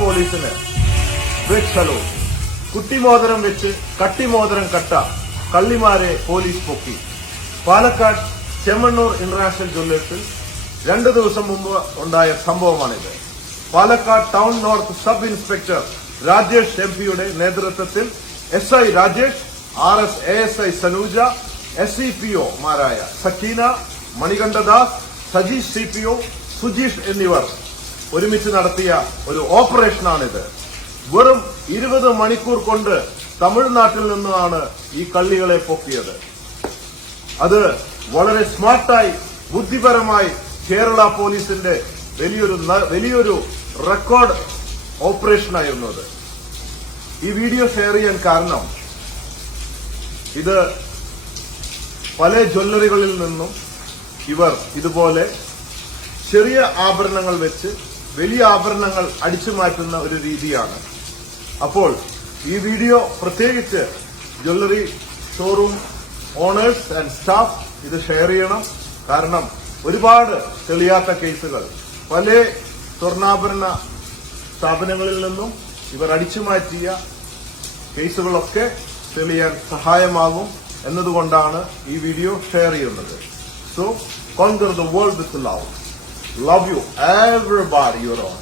പോലീസിന് big salute. കുട്ടിമോതിരം വെച്ച് കട്ടിമോതിരം കട്ട കള്ളിമാരെ പോലീസ് പൊക്കി. പാലക്കാട് ചെമ്മണ്ണൂർ ഇന്റർനാഷണൽ ജ്വല്ലേഴ്സിൽ 2 ദിവസം മുമ്പ് ഉണ്ടായ സംഭവമാണിത്. Palakkad town north sub inspector Rajesh എംപിയുടെ നേതൃത്വത്തിൽ SI Rajesh, RS ASI Sanuja, SCPO മാരായ സക്കീന, മണികണ്ഠദാസ്, സജീഷ് CPO, സുജീഷ് എന്നിവർ ഒരുമിച്ച് നടത്തിയ ഒരു ഓപ്പറേഷനാണിത്. വെറും 20 മണിക്കൂർ കൊണ്ട് തമിഴ്നാട്ടിൽ നിന്നാണ് ഈ കള്ളികളെ പൊക്കിയത്. അത് വളരെ സ്മാർട്ടായി, ബുദ്ധിപരമായി കേരള പോലീസിന്റെ വലിയൊരു റെക്കോർഡ് ഓപ്പറേഷനായിരുന്നു അത്. ഈ വീഡിയോ ഷെയർ ചെയ്യാൻ കാരണം, ഇത് പല ജ്വല്ലറികളിൽ നിന്നും ഇവർ ഇതുപോലെ ചെറിയ ആഭരണങ്ങൾ വെച്ച് വലിയ ആഭരണങ്ങൾ അടിച്ചു മാറ്റുന്ന ഒരു രീതിയാണ്. അപ്പോൾ ഈ വീഡിയോ പ്രത്യേകിച്ച് jewellery showroom owners and staff ഇത് ഷെയർ ചെയ്യണം. കാരണം ഒരുപാട് തെളിയാത്ത കേസുകൾ പല സ്വർണ്ണാഭരണ സ്ഥാപനങ്ങളിൽ നിന്നും ഇവർ അടിച്ചുമാറ്റിയ കേസുകളൊക്കെ തെളിയാൻ സഹായമാകും എന്നതുകൊണ്ടാണ് ഈ വീഡിയോ ഷെയർ ചെയ്യുന്നത്. So conquer the world with love. Love you everybody you're on.